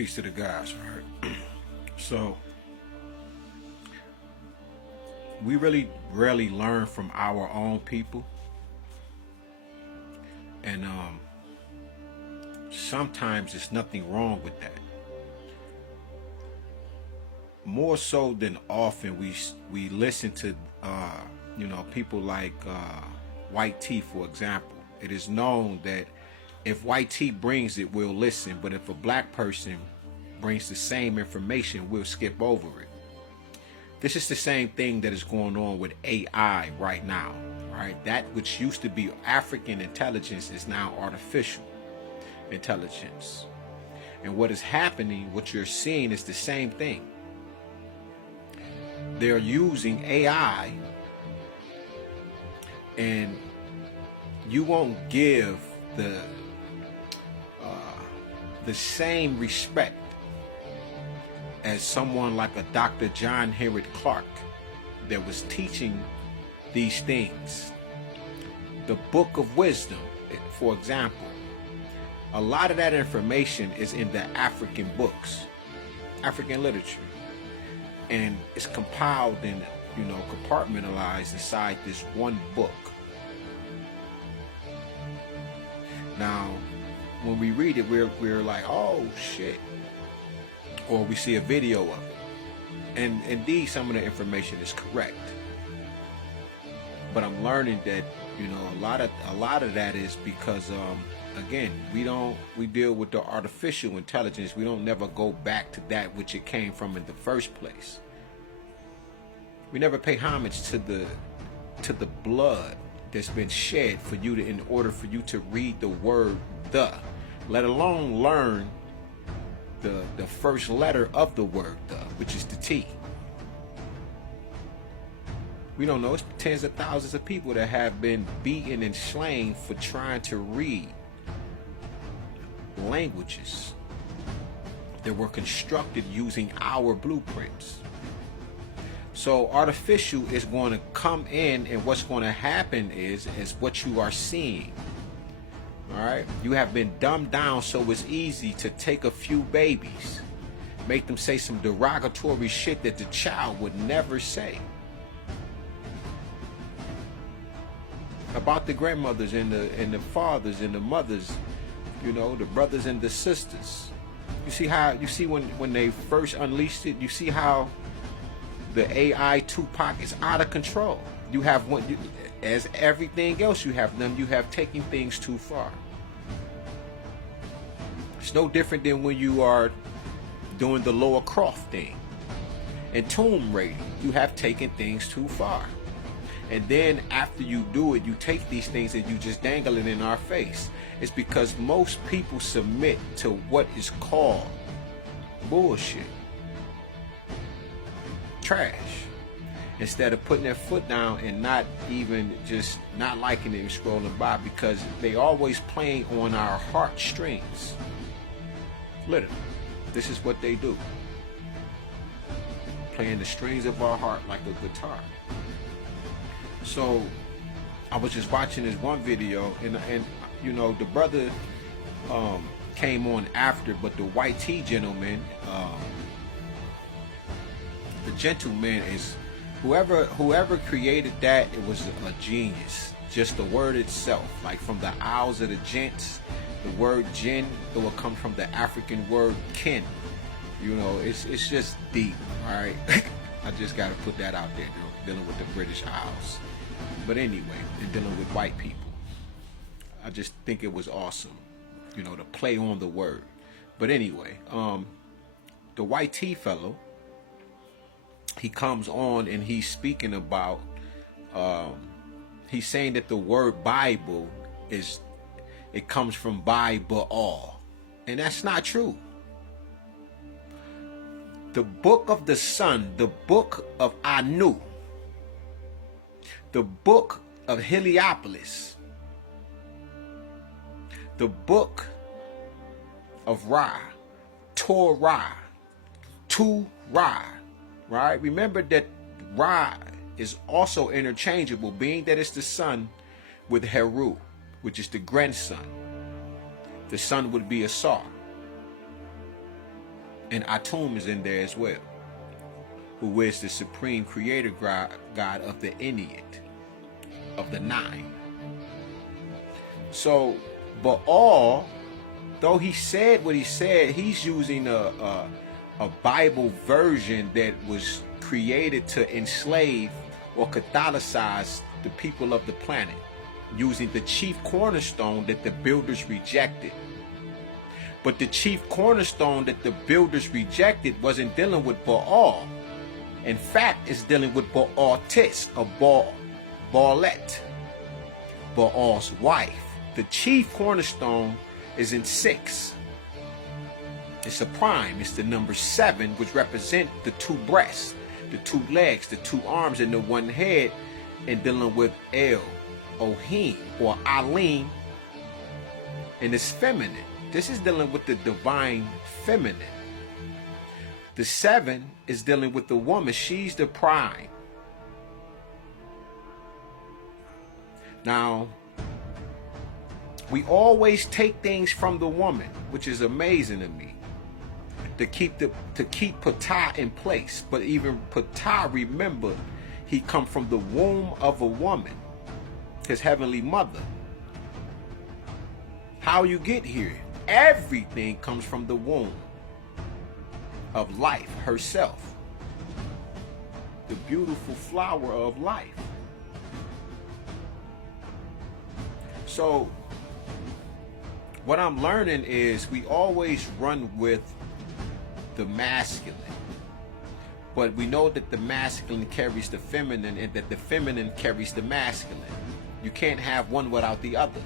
Peace to the guys, right? So we really rarely learn from our own people, and sometimes there's nothing wrong with that. More so than often, we listen to people like White Tea, for example. It is known that if White Tea brings it, we'll listen, but if a black person brings the same information, we'll skip over it. This is the same thing that is going on with AI right now, right? That which used to be African intelligence is now artificial intelligence. And what is happening, what you're seeing, is the same thing. They're using AI, and you won't give the same respect as someone like a Dr. John Henry Clark that was teaching these things. The Book of Wisdom, for example, a lot of that information is in the African books, African literature, and it's compiled and compartmentalized inside this one book. Now, when we read it, we're like, oh shit, or we see a video of it, and indeed some of the information is correct. But I'm learning that a lot of that is because again, we deal with the artificial intelligence. We don't never go back to that which it came from in the first place. We never pay homage to the blood that's been shed in order for you to read the word "the," let alone learn the first letter of the word "the," which is the T. We don't know. It's tens of thousands of people that have been beaten and slain for trying to read languages that were constructed using our blueprints. So artificial is going to come in, and what's going to happen is what you are seeing. All right, you have been dumbed down, so it's easy to take a few babies, make them say some derogatory shit that the child would never say about the grandmothers and the fathers and the mothers, the brothers and the sisters. You see when they first unleashed it, you see how the AI Tupac is out of control. You have as everything else you have taken things too far. It's no different than when you are doing the Laura Croft thing and tomb raiding. You have taken things too far. And then after you do it, you take these things and you just dangle it in our face. It's because most people submit to what is called bullshit, trash, instead of putting their foot down and not even just not liking it and scrolling by, because they always playing on our heartstrings. Literally, this is what they do, playing the strings of our heart like a guitar. So I was just watching this one video, and the brother came on after, but the White Tea gentleman, the gentleman is whoever created that. It was a genius. Just the word itself, like from the Isles of the Gents, the word "gin," it will come from the African word "kin." It's just deep. All right, I just got to put that out there, dealing with the British Isles. But anyway, and dealing with white people, I just think it was awesome, to play on the word. But anyway, the White Tea fellow, he comes on and he's speaking about, he's saying that the word Bible it comes from Bibulls, and that's not true. The book of the sun, the book of Anu, the book of Heliopolis, the book of Ra, Torah, right? Remember that Ra is also interchangeable, being that it's the son with Heru, which is the grandson. The son would be Asar. And Atum is in there as well, who is the supreme creator God of the Ennead, of the nine. So, Baal, though he said what he said, he's using a Bible version that was created to enslave or Catholicize the people of the planet, using the chief cornerstone that the builders rejected. But the chief cornerstone that the builders rejected wasn't dealing with Baal. In fact, it's dealing with Baal-tis, or Baalet, Baal's wife. The chief cornerstone is in 6. It's a prime. It's the number 7, which represent the 2 breasts, the 2 legs, the 2 arms, and the 1 head, and dealing with El, Ohim, or Alim, and it's feminine. This is dealing with the divine feminine. The 7 is dealing with the woman. She's the prime. Now, we always take things from the woman, which is amazing to me, to keep Ptah in place. But even Ptah, remember, he come from the womb of a woman, his heavenly mother. How you get here? Everything comes from the womb of life herself, the beautiful flower of life. So what I'm learning is we always run with the masculine, but we know that the masculine carries the feminine and that the feminine carries the masculine. You can't have one without the other.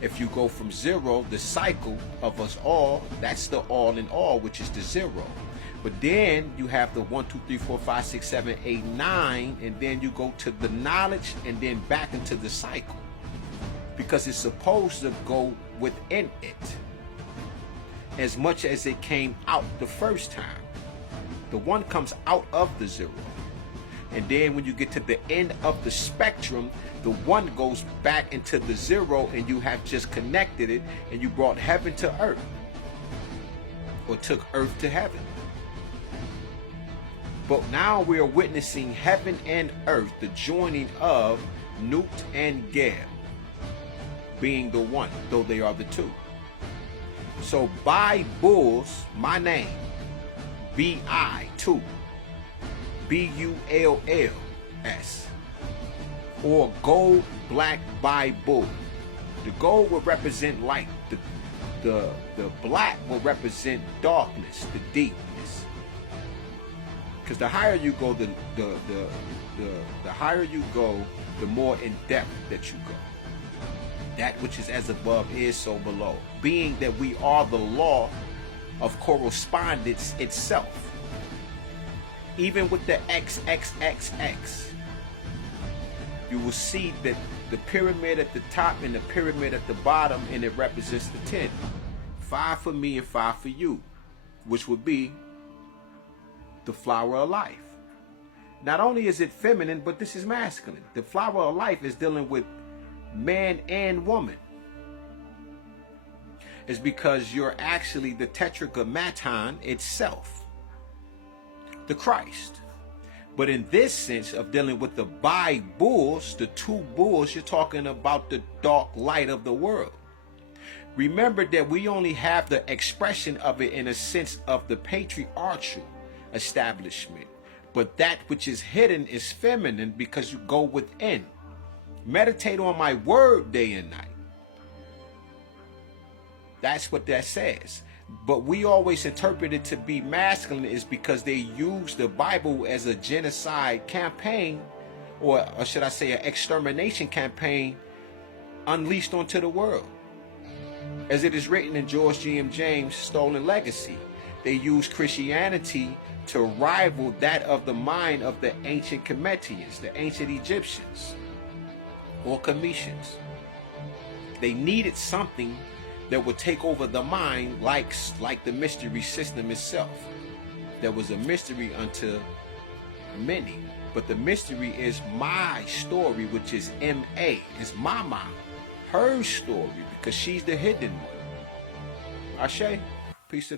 If you go from 0, the cycle of us all, that's the all in all, which is the 0. But then you have the 1, 2, 3, 4, 5, 6, 7, 8, 9, and then you go to the knowledge and then back into the cycle. Because it's supposed to go within it as much as it came out the first time. The 1 comes out of the 0. And then when you get to the end of the spectrum, the 1 goes back into the 0, and you have just connected it, and you brought heaven to earth, or took earth to heaven. But now we are witnessing heaven and earth, the joining of Nut and Geb, being the 1, though they are the 2. So Bibulls, my name, B-I-2, B-U-L-L-S, or gold black Bibull. The gold will represent light. The black will represent darkness, the deepness. Because the higher you go, the higher you go, the more in depth that you go. That which is as above is so below. Being that we are the law of correspondence itself. Even with the XXXX, you will see that the pyramid at the top and the pyramid at the bottom, and it represents the 10. 5 for me and 5 for you, which would be the flower of life. Not only is it feminine, but this is masculine. The flower of life is dealing with man and woman. It's because you're actually the tetragrammaton itself, the Christ. But in this sense of dealing with the Bibulls, the 2 bulls, you're talking about the dark light of the world. Remember that we only have the expression of it in a sense of the patriarchal establishment. But that which is hidden is feminine, because you go within. Meditate on my word day and night. That's what that says. But we always interpret it to be masculine, is because they use the Bible as a genocide campaign, or should I say an extermination campaign unleashed onto the world. As it is written in George G.M. James' Stolen Legacy, they use Christianity to rival that of the mind of the ancient Cometians, the ancient Egyptians, or Cometians. They needed something that would take over the mind, like the mystery system itself. There was a mystery unto many, but the mystery is my story, which is M.A. It's Mama, her story, because she's the hidden one. Ashe, peace to